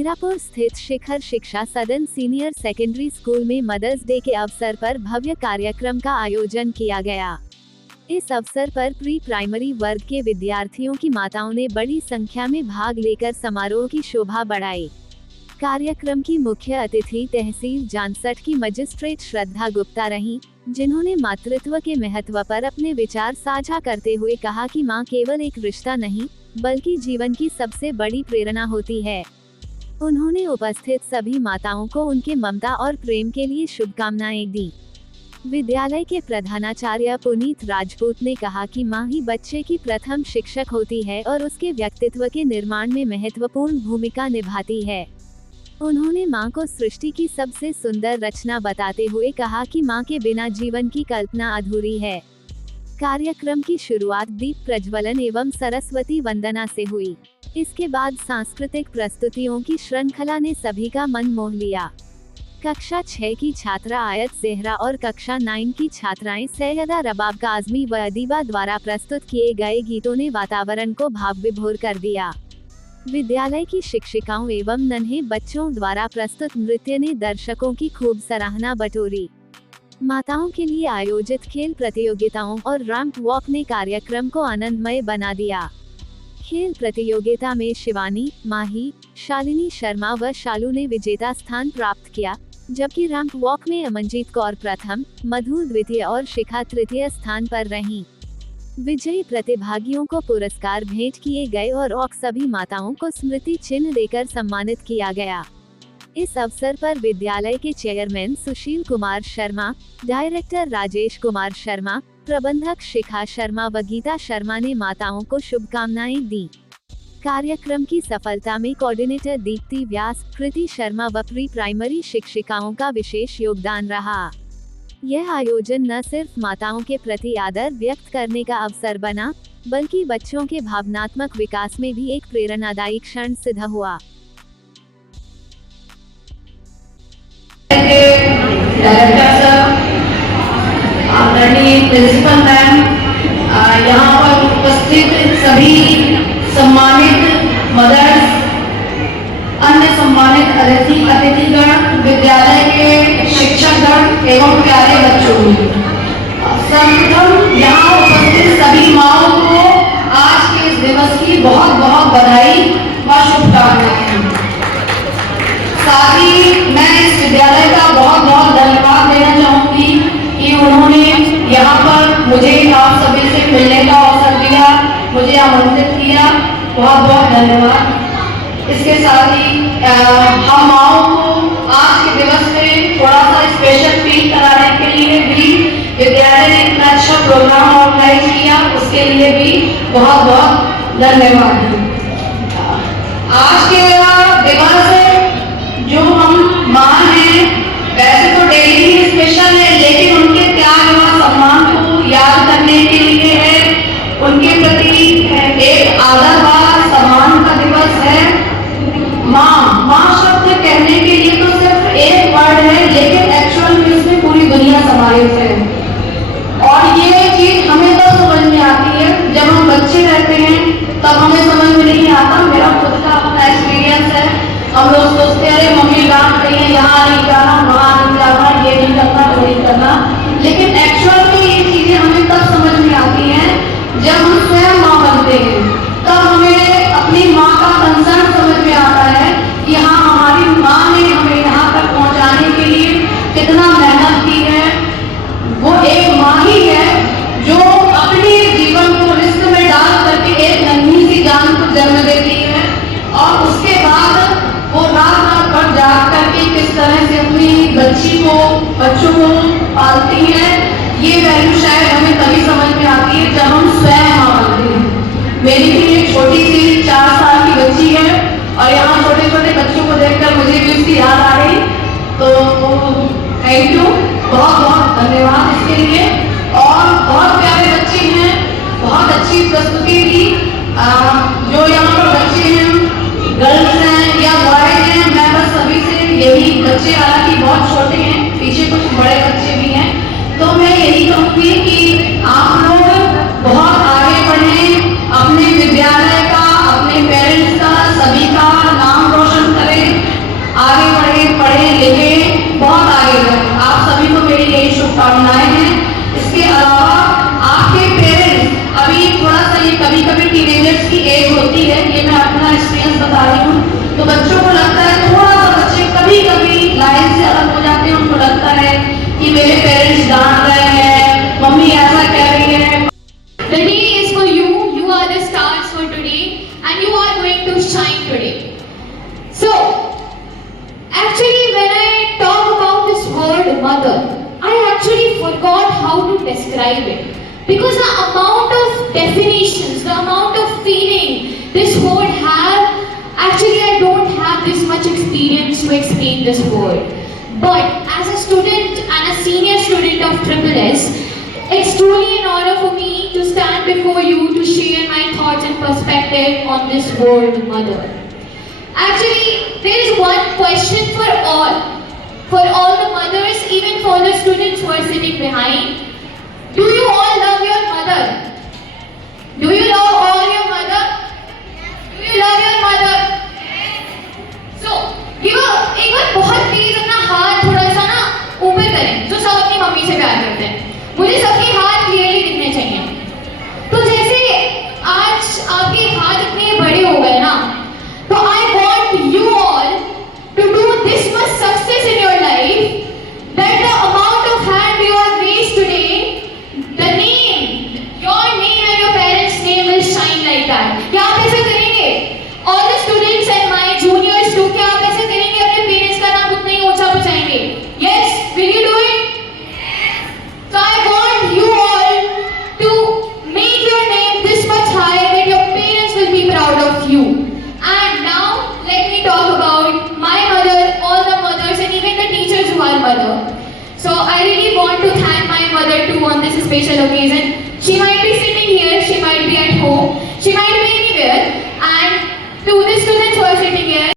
हीरापुर स्थित शिखर शिक्षा सदन सीनियर सेकेंडरी स्कूल में मदर्स डे के अवसर पर भव्य कार्यक्रम का आयोजन किया गया। इस अवसर पर प्री प्राइमरी वर्ग के विद्यार्थियों की माताओं ने बड़ी संख्या में भाग लेकर समारोह की शोभा बढ़ाई। कार्यक्रम की मुख्य अतिथि तहसील जांसठ की मजिस्ट्रेट श्रद्धा गुप्ता रहीं, जिन्होंने मातृत्व के महत्व पर अपने विचार साझा करते हुए कहा कि मां केवल एक रिश्ता नहीं, बल्कि जीवन की सबसे बड़ी प्रेरणा होती है। उन्होंने उपस्थित सभी माताओं को उनके ममता और प्रेम के लिए शुभकामनाएं दी। विद्यालय के प्रधानाचार्य पुनीत राजपूत ने कहा कि मां ही बच्चे की प्रथम शिक्षक होती है और उसके व्यक्तित्व के निर्माण में महत्वपूर्ण भूमिका निभाती है। उन्होंने मां को सृष्टि की सबसे सुंदर रचना बताते हुए कहा कि मां के बिना जीवन की कल्पना अधूरी है। कार्यक्रम की शुरुआत दीप प्रज्वलन एवं सरस्वती वंदना से हुई। इसके बाद सांस्कृतिक प्रस्तुतियों की श्रृंखला ने सभी का मन मोह लिया। कक्षा 6 की छात्रा आयत ज़ेहरा और कक्षा 9 की छात्राएं सैयदा रबाब काज़मी व अदीबा द्वारा प्रस्तुत किए गए गीतों ने वातावरण को भाव विभोर कर दिया। विद्यालय की शिक्षिकाओं एवं नन्हे बच्चों द्वारा प्रस्तुत नृत्य ने दर्शकों की खूब सराहना बटोरी। माताओं के लिए आयोजित खेल प्रतियोगिताओं और रैंप वॉक ने कार्यक्रम को आनंदमय बना दिया। खेल प्रतियोगिता में शिवानी, माही, शालिनी शर्मा व शालू ने विजेता स्थान प्राप्त किया, जबकि रैंप वॉक में अमनजीत कौर प्रथम, मधु द्वितीय और शिखा तृतीय स्थान पर रहीं। विजयी प्रतिभागियों को पुरस्कार भेंट किए गए और सभी माताओं को स्मृति चिन्ह देकर सम्मानित किया गया। इस अवसर पर विद्यालय के चेयरमैन सुशील कुमार शर्मा, डायरेक्टर राजेश कुमार शर्मा, प्रबंधक शिखा शर्मा व गीता शर्मा ने माताओं को शुभकामनाएं दी। कार्यक्रम की सफलता में कोऑर्डिनेटर दीप्ति व्यास, कृति शर्मा व प्री प्राइमरी शिक्षिकाओं का विशेष योगदान रहा। यह आयोजन न सिर्फ माताओं के प्रति आदर व्यक्त करने का अवसर बना, बल्कि बच्चों के भावनात्मक विकास में भी एक प्रेरणादायी क्षण सिद्ध हुआ। प्रिंसिपल मैम, यहाँ पर उपस्थित सभी सम्मानित मदर्स, अन्य सम्मानित अतिथिगण, विद्यालय के शिक्षकगण एवं प्यारे बच्चों, सर्वप्रथम यहाँ उपस्थित सभी माओं को आज के इस दिवस की बहुत बहुत बधाई व शुभकामनाएं। साथ ही मैं इस विद्यालय का बहुत बहुत धन्यवाद देना चाहूंगी कि उन्होंने यहाँ पर मुझे आप सभी से मिलने का अवसर दिया, मुझे आमंत्रित किया। बहुत बहुत धन्यवाद। इसके साथ ही हम माओं को आज के दिवस में थोड़ा सा स्पेशल फील कराने के लिए भी विद्यालय ने इतना अच्छा प्रोग्राम ऑर्गेनाइज किया, उसके लिए भी बहुत बहुत धन्यवाद। आज के दिवस जो हम माँ हैं, वैसे तो डेली ही स्पेशल है, लेकिन उनके त्याग व सम्मान को याद करने के लिए है, उनके प्रति एक आदर व सम्मान का दिवस है। माँ, माँ शब्द कहने के लिए तो सिर्फ एक वर्ड है, लेकिन एक्चुअल में इसमें पूरी दुनिया समाहित है। और ये चीज हमें तब समझ में आती है जब हम बच्चे रहते हैं, तब हमें समझ में नहीं आता। मेरा खुद का अपना एक्सपीरियंस है। हम लोग सोचते हैं मम्मी डांट रही है, यहाँ नहीं जाना, वहाँ नहीं जाना, ये नहीं करना, वो नहीं करना, लेकिन एक्चुअल में ये चीजें हमें तब समझ में आती हैं जब हम स्वयं माँ बनते हैं। तब हमें अपनी माँ का कंसर्न समझ में आता है कि हाँ, हमारी माँ ने हमें यहाँ तक पहुँचाने के लिए कितना मेहनत की है। वो एक माँ ही है जो अपने जीवन को रिस्क में डाल करके एक नन्ही सी जान को जन्म देती है, और उसके बाद वो रात भर जाग करके किस तरह से अपनी बच्चों को पालती है। ये वैल्यू शायद हमें तभी समझ में आती है जब हम स्वयं माँ बनते हैं। मेरी भी एक छोटी सी 4 साल की बच्ची है, और यहाँ छोटे छोटे बच्चों को देखकर मुझे भी उसकी याद आ गई। तो थैंक यू, बहुत बहुत धन्यवाद इसके लिए। और बहुत प्यारे बच्चे हैं, बहुत अच्छी प्रस्तुति दी। जो यहाँ पर बच्चे हैं, गर्ल्स हैं या बॉयज हैं, मैं बस सभी से यही, बच्चे हालांकि बहुत छोटे हैं, पीछे कुछ बड़े बच्चे भी हैं, तो मैं यही कहूँगी कि आप लोग बहुत आगे बढ़ें, अपने विद्यालय का, अपने पेरेंट्स का, सभी का नाम रोशन करें। how to describe it. Because the amount of definitions, the amount of feeling this word have, actually I don't have this much experience to explain this word. But as a student and a senior student of Triple S, it's truly an honor for me to stand before you to share my thoughts and perspective on this word mother. Actually, there is one question for all the mothers, even for the students who are sitting behind. Do you all love your mother? Do you love all your mother? Do you love your mother? So, एक बार बहुत तेज अपना हाथ थोड़ा सा ना ऊपर करें, जो सब अपनी मम्मी से प्यार करते हैं. मुझे सबके हाथ क्लियरली दिखने चाहिए. तो जैसे आज आपके हाथ इतने बड़े हो गए ना, तो I want you all to do this much success in your life that the amount of hand you have raised today, the name, your name and your parents' name will shine like that. क्या आप ऐसा करेंगे? All the students and my juniors too, क्या आप ऐसा करेंगे? अपने parents का नाम उतना ही ऊंचा पहुंचाएंगे? Yes, will you do it? So I want you all to make your name this much high that your parents will be proud of you. And now let me talk about my mother, all the mothers and even the teachers who are mother. So I really want to thank my mother too on this special occasion. She might be sitting here, she might be at home, she might be